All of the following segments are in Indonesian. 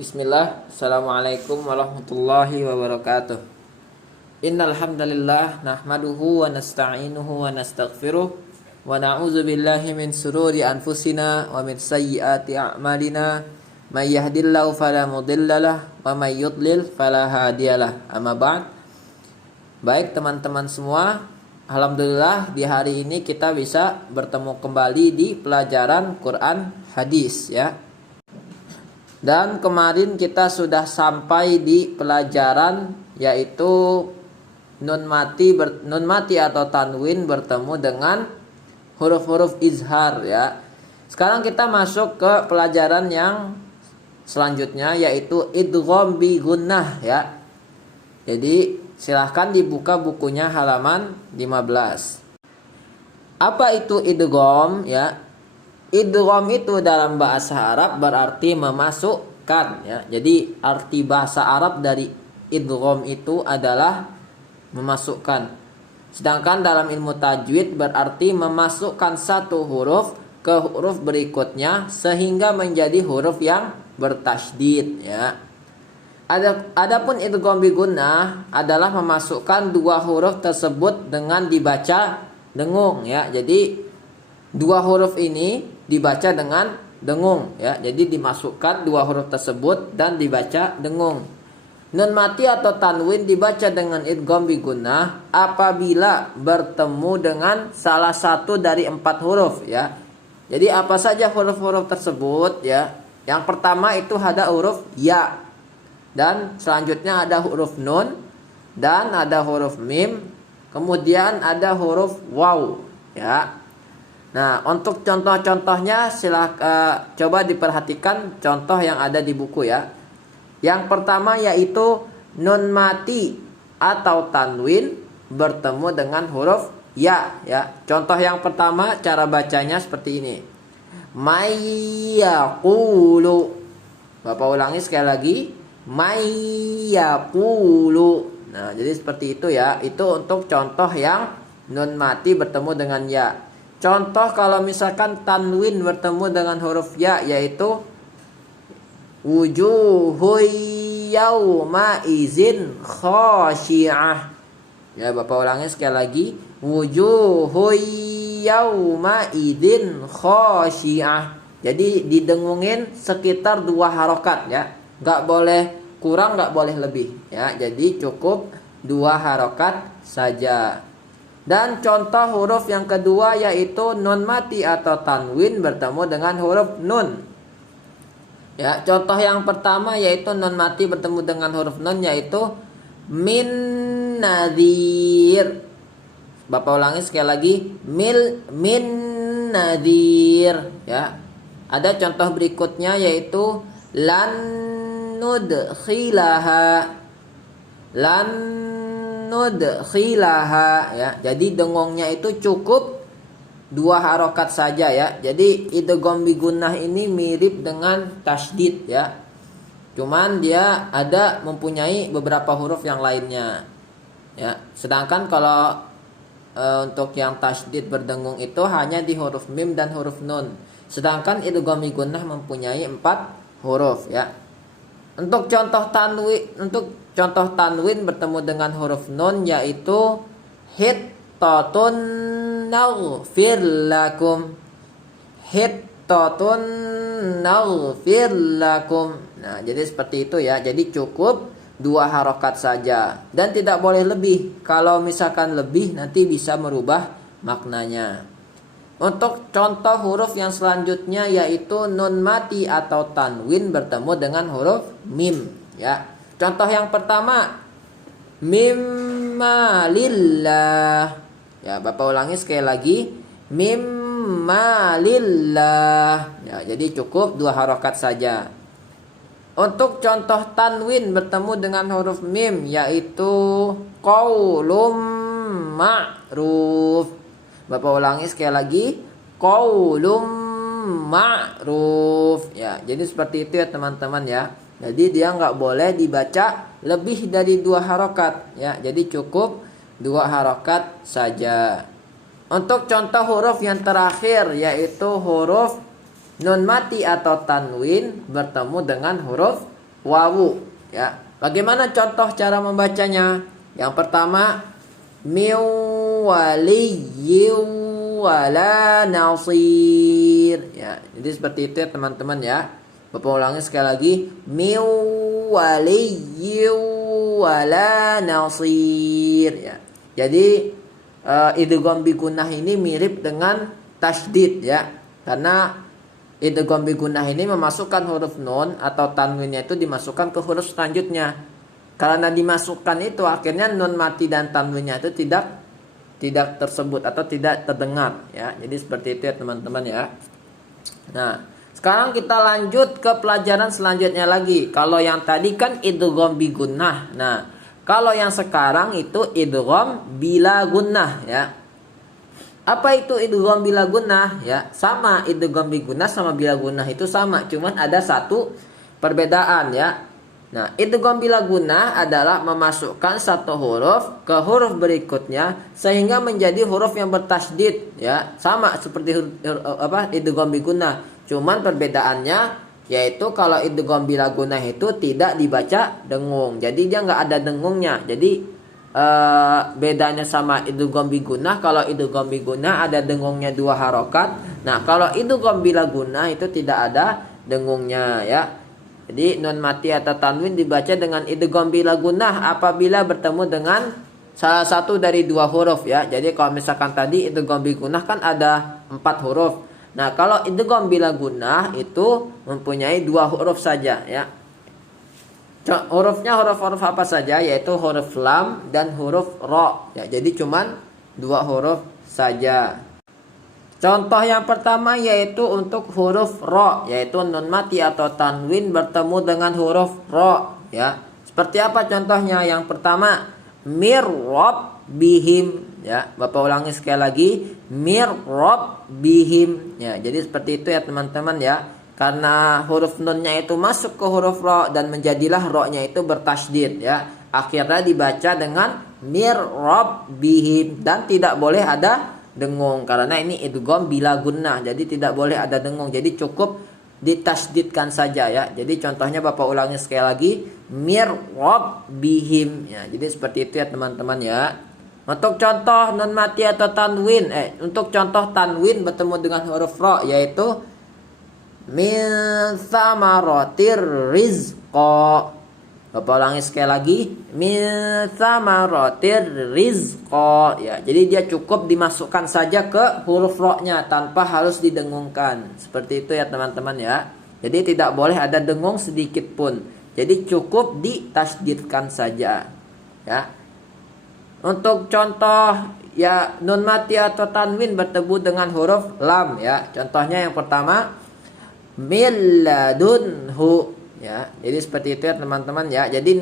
Bismillah, Assalamualaikum warahmatullahi wabarakatuh. Innal hamdalillah nahmaduhu wa nasta'inuhu wa nastaghfiruh wa na'udzu billahi min sururi anfusina wa min sayyiati a'malina may yahdihillahu fala mudhillalah wa may yudlil fala hadiyalah. Amma ba'd. Baik teman-teman semua, alhamdulillah di hari ini kita bisa bertemu kembali di pelajaran Quran hadis ya. Dan kemarin kita sudah sampai di pelajaran yaitu nun mati atau tanwin bertemu dengan huruf-huruf izhar ya. Sekarang kita masuk ke pelajaran yang selanjutnya yaitu idgham bi gunnah ya. Jadi silahkan dibuka bukunya halaman 15. Apa itu idgham ya? Idgham itu dalam bahasa Arab berarti memasukkan ya. Jadi arti bahasa Arab dari idgham itu adalah memasukkan. Sedangkan dalam ilmu tajwid berarti memasukkan satu huruf ke huruf berikutnya sehingga menjadi huruf yang bertasydid ya. Adapun idgham bi gunnah adalah memasukkan dua huruf tersebut dengan dibaca dengung ya. Jadi dua huruf ini dibaca dengan dengung ya. Jadi dimasukkan dua huruf tersebut dan dibaca dengung. Nun mati atau tanwin dibaca dengan idgham bi gunnah apabila bertemu dengan salah satu dari 4 huruf ya. Jadi apa saja huruf-huruf tersebut ya? Yang pertama itu ada huruf ya. Dan selanjutnya ada huruf nun dan ada huruf mim, kemudian ada huruf waw ya. Nah, untuk contoh-contohnya silakan coba diperhatikan contoh yang ada di buku ya. Yang pertama yaitu nun mati atau tanwin bertemu dengan huruf ya ya. Contoh yang pertama cara bacanya seperti ini. Mayyaqulu. Bapak ulangi sekali lagi. Mayyaqulu. Nah, jadi seperti itu ya. Itu untuk contoh yang nun mati bertemu dengan ya. Contoh kalau misalkan tanwin bertemu dengan huruf ya yaitu wujuhun yawma izin khashi'ah. Ya, Bapak ulangi sekali lagi. Wujuhun yawma izin khashi'ah. Jadi didengungin sekitar 2 harokat ya. Gak boleh kurang, gak boleh lebih ya. Jadi cukup 2 harokat saja. Dan contoh huruf yang kedua yaitu nun mati atau tanwin bertemu dengan huruf nun. Ya, contoh yang pertama yaitu nun mati bertemu dengan huruf nun yaitu min nadhir. Bapak ulangi sekali lagi, min nadhir ya. Ada contoh berikutnya yaitu lan nudkhilaha. Lan nudkhilaha ya. Jadi dengungnya itu cukup 2 harokat saja ya. Jadi idgham bi gunnah ini mirip dengan tasydid ya. Cuman dia ada mempunyai beberapa huruf yang lainnya ya. Sedangkan kalau untuk yang tasydid berdengung itu hanya di huruf mim dan huruf nun. Sedangkan idgham bi gunnah mempunyai 4 huruf ya. Untuk contoh tanwin bertemu dengan huruf nun yaitu hittatun naghfir lakum. Hittatun naghfir lakum. Nah, jadi seperti itu ya. Jadi cukup 2 harokat saja dan tidak boleh lebih. Kalau misalkan lebih nanti bisa merubah maknanya. Untuk contoh huruf yang selanjutnya yaitu nun mati atau tanwin bertemu dengan huruf mim ya. Contoh yang pertama mimma lillah. Ya, Bapak ulangi sekali lagi. Mimma lillah. Ya, jadi cukup 2 harokat saja. Untuk contoh tanwin bertemu dengan huruf mim yaitu qaulum ma'ruf. Bapak ulangi sekali lagi. Qaulum ma'ruf. Ya, jadi seperti itu ya teman-teman ya. Jadi dia nggak boleh dibaca lebih dari 2 harokat ya. Jadi cukup 2 harokat saja. Untuk contoh huruf yang terakhir yaitu huruf nun mati atau tanwin bertemu dengan huruf wawu ya. Bagaimana contoh cara membacanya? Yang pertama, min waliyyin wala nasir ya. Jadi seperti itu ya teman-teman ya. Bapak ulangi sekali lagi, min waliyyin wala nasir ya. Jadi idgham bi gunnah ini mirip dengan tasydid ya. Karena idgham bi gunnah ini memasukkan huruf nun atau tanwinnya itu dimasukkan ke huruf selanjutnya. Karena dimasukkan itu akhirnya nun mati dan tanwinnya itu tidak tersebut atau tidak terdengar ya. Jadi seperti itu ya teman-teman ya. Nah, sekarang kita lanjut ke pelajaran selanjutnya lagi. Kalau yang tadi kan idgham bi gunnah. Nah, kalau yang sekarang itu idgham bila gunnah ya. Apa itu idgham bila gunnah ya? Sama, idgham bi gunnah sama bila gunnah itu sama, cuman ada satu perbedaan ya. Nah, idgham bila gunnah adalah memasukkan satu huruf ke huruf berikutnya sehingga menjadi huruf yang bertasydid ya. Sama seperti idgham bi gunnah. Cuman perbedaannya yaitu kalau idgham bila gunnah itu tidak dibaca dengung. Jadi dia nggak ada dengungnya. Jadi bedanya sama idgham bi gunnah, kalau idgham bi gunnah ada dengungnya 2 harokat. Nah, kalau idgham bila gunnah itu tidak ada dengungnya ya. Jadi nun mati atau tanwin dibaca dengan idgham bila gunnah apabila bertemu dengan salah satu dari 2 huruf ya. Jadi kalau misalkan tadi idgham bi gunnah kan ada 4 huruf. Nah, kalau idgham bila gunnah itu mempunyai 2 huruf saja ya. Hurufnya huruf-huruf apa saja, yaitu huruf lam dan huruf ro ya. Jadi cuman 2 huruf saja. Contoh yang pertama yaitu untuk huruf ro, yaitu nun mati atau tanwin bertemu dengan huruf ro ya. Seperti apa contohnya? Yang pertama, mirrob bihim ya. Bapak ulangi sekali lagi, mirrob bihim ya. Jadi seperti itu ya teman-teman ya. Karena huruf nunnya itu masuk ke huruf ro dan menjadilah ro-nya itu bertasydid ya. Akhirnya dibaca dengan mirrob bihim dan tidak boleh ada dengung karena ini idgham bila gunnah. Jadi tidak boleh ada dengung. Jadi cukup ditasydidkan saja ya. Jadi contohnya Bapak ulangi sekali lagi, mirrob bihim ya. Jadi seperti itu ya teman-teman ya. Untuk contoh nun mati atau tanwin, untuk contoh tanwin bertemu dengan huruf ro yaitu min thamaratir rizqa. Bapak ulangi sekali lagi, min thamaratir rizqa ya. Jadi dia cukup dimasukkan saja ke huruf ro-nya tanpa harus didengungkan. Seperti itu ya teman-teman ya. Jadi tidak boleh ada dengung sedikit pun. Jadi cukup ditasydidkan saja ya. Untuk contoh ya nun mati atau tanwin bertemu dengan huruf lam ya. Contohnya yang pertama, min ladunhu ya. Jadi seperti itu ya teman-teman ya. Jadi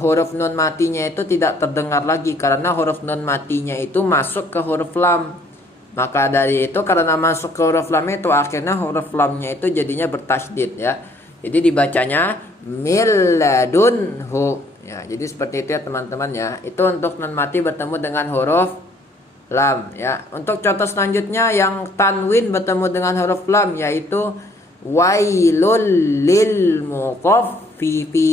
huruf nun matinya itu tidak terdengar lagi karena huruf nun matinya itu masuk ke huruf lam. Maka dari itu karena masuk ke huruf lam itu akhirnya huruf lamnya itu jadinya bertasydid ya. Jadi dibacanya min ladunhu ya. Jadi seperti itu ya teman-teman ya. Itu untuk nun mati bertemu dengan huruf lam ya. Untuk contoh selanjutnya yang tanwin bertemu dengan huruf lam yaitu wailul lil mutaffifin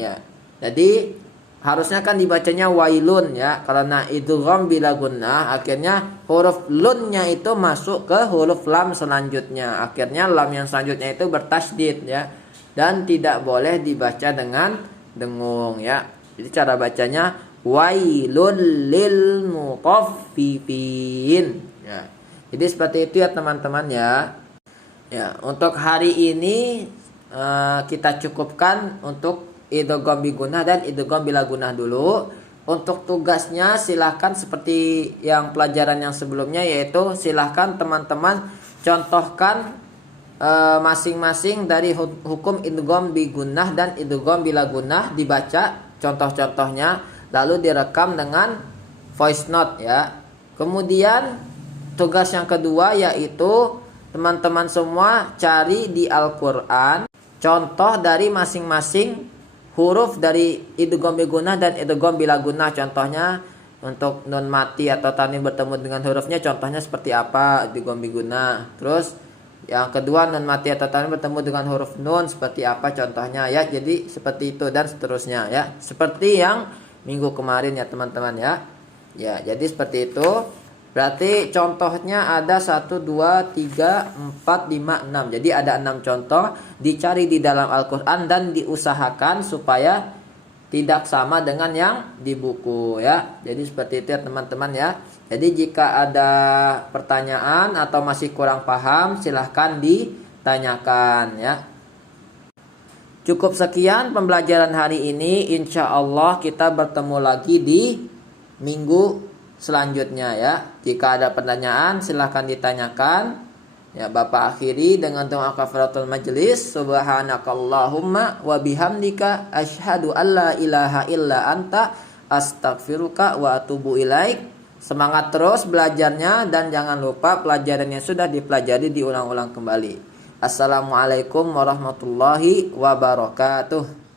ya. Jadi harusnya kan dibacanya wailun ya, karena idgham bila gunnah akhirnya huruf lunnya itu masuk ke huruf lam selanjutnya. Akhirnya lam yang selanjutnya itu bertasydid ya dan tidak boleh dibaca dengan dengung ya. Jadi cara bacanya wailul lil mutaffifin ya. Jadi seperti itu ya teman-teman ya. Ya, untuk hari ini kita cukupkan untuk idgham bi gunnah dan idgham bila gunnah dulu. Untuk tugasnya silahkan seperti yang pelajaran yang sebelumnya, yaitu silahkan teman-teman contohkan masing-masing dari hukum idgham bi gunnah dan idgham bila gunnah, dibaca contoh-contohnya lalu direkam dengan voice note ya. Kemudian tugas yang kedua yaitu teman-teman semua cari di Al-Quran contoh dari masing-masing huruf dari idgham bi gunnah dan idgham bila gunnah. Contohnya untuk nun mati atau tanwin bertemu dengan hurufnya contohnya seperti apa idgham bi gunnah. Terus Yang kedua, nun mati atau tanwin bertemu dengan huruf nun seperti apa contohnya ya. Jadi seperti itu dan seterusnya ya. Seperti yang minggu kemarin ya teman-teman ya. Ya, jadi seperti itu. Berarti contohnya ada 1, 2, 3, 4, 5, 6. Jadi ada 6 contoh. Dicari di dalam Al-Quran dan diusahakan supaya tidak sama dengan yang di buku ya. Jadi seperti itu ya teman-teman ya. Jadi jika ada pertanyaan atau masih kurang paham, silahkan ditanyakan ya. Cukup sekian pembelajaran hari ini. Insya Allah kita bertemu lagi di minggu selanjutnya ya. Jika ada pertanyaan silahkan ditanyakan. Ya, Bapak akhiri dengan doa kafaratul majelis. Subhanakallahumma wa bihamdika asyhadu alla ilaha illa anta astaghfiruka wa atubu ilaik. Semangat terus belajarnya dan jangan lupa pelajaran yang sudah dipelajari diulang-ulang kembali. Assalamualaikum warahmatullahi wabarakatuh.